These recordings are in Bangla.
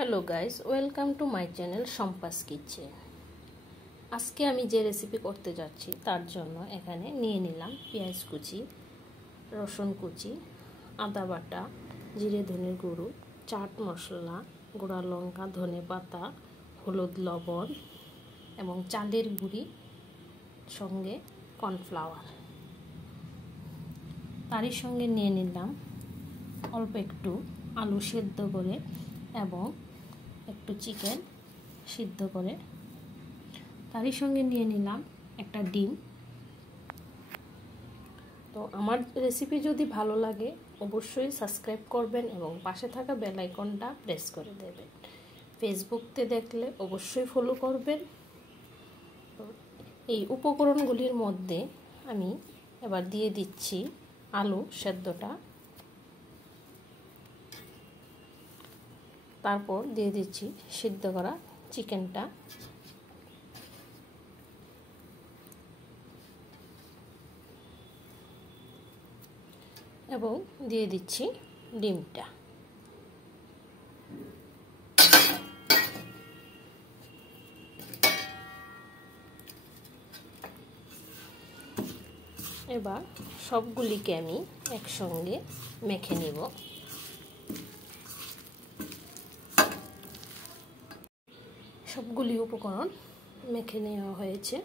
Hello guys, welcome to my channel সম্পাস কিচেন। আজকে আমি যে রেসিপি করতে যাচ্ছি তার জন্য এখানে নিয়ে নিলাম পেঁয়াজ কুচি, রসুন কুচি, আদা বাটা, জিরে ধনের গুঁড়ো, চাট মশলা, গুঁড়া লঙ্কা, ধনে পাতা, হলুদ, লবণ এবং চালের গুঁড়ি, সঙ্গে কর্নফ্লাওয়ার। তারই সঙ্গে নিয়ে নিলাম অল্প একটু আলু সেদ্ধ করে এবং একটু চিকেন সিদ্ধ করে। তারই সঙ্গে নিয়ে নিলাম একটা ডিম। তো আমার রেসিপি যদি ভালো লাগে অবশ্যই সাবস্ক্রাইব করবেন এবং পাশে থাকা বেল আইকনটা প্রেস করে দেবেন। ফেসবুকতে দেখলে অবশ্যই ফলো করবেন। এই উপকরণগুলির মধ্যে আমি এবার দিয়ে দিচ্ছি আলু সেদ্ধটা, তারপর দিয়ে দিচ্ছি সিদ্ধ করা চিকেনটা এবং দিয়ে দিচ্ছি ডিমটা। এবার সবগুলিকে আমি একসঙ্গে মেখে নেব। সবগুলি উপকরণ মেখে নেওয়া হয়েছে।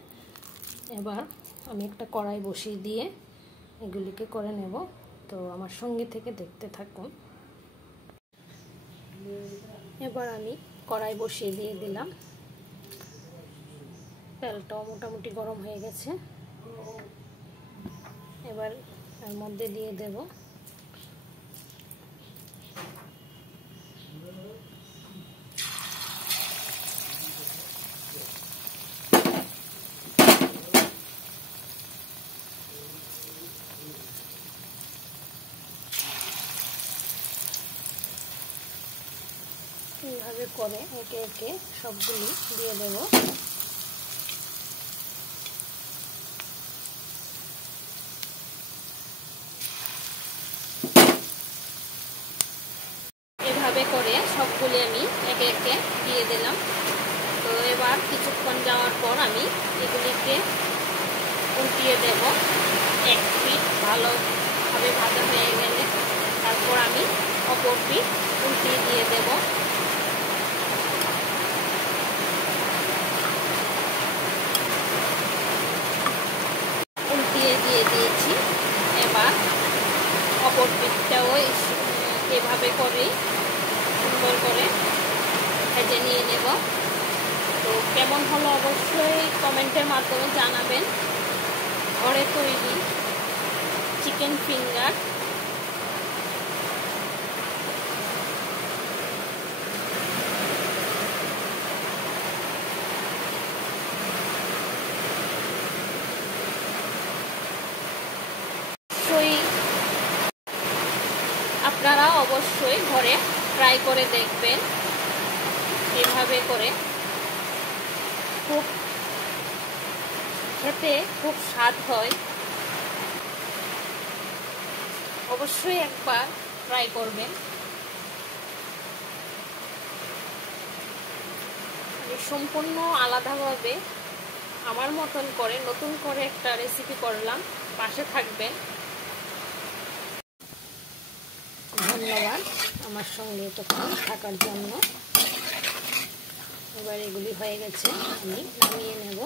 এবার আমি একটা কড়াই বসিয়ে দিয়ে এগুলিকে করে নেব। তো আমার সঙ্গে থেকে দেখতে থাকুন। এবার আমি কড়াই বসিয়ে দিয়ে দিলাম। তেলটাও মোটামুটি গরম হয়ে গেছে। এবার এর মধ্যে দিয়ে দেব এইভাবে করে একে একে সবগুলি দিয়ে দেব। এভাবে করে সবগুলি আমি একে একে দিয়ে দিলাম। তো এবার কিছুক্ষণ যাওয়ার পর আমি এগুলিকে উল্টিয়ে দেব। এক পিঠ ভালোভাবে ভাজা হয়ে গেলে তারপর আমি অপর পিঠ উল্টিয়ে দিয়ে দেব। উল্টিয়ে দিয়ে দিয়েছি। এবার অপর পিঠটাও এভাবে করে সুন্দর করে ভেজে নিয়ে নেব। তো কেমন হলো অবশ্যই কমেন্টের মাধ্যমে জানাবেন। ঘরে তৈরি চিকেন ফিঙ্গার আপনারা অবশ্যই ঘরে ট্রাই করে দেখবেন। এভাবে করে খেতে খুব স্বাদ হয়। অবশ্যই একবার ট্রাই করবেন। সম্পূর্ণ আলাদাভাবে আমার মতন করে নতুন করে একটা রেসিপি করলাম। পাশে থাকবেন। ধন্যবাদ আমার সঙ্গে এতক্ষণ থাকার জন্য। এবার এগুলি হয়ে গেছে, আমি নামিয়ে নেব।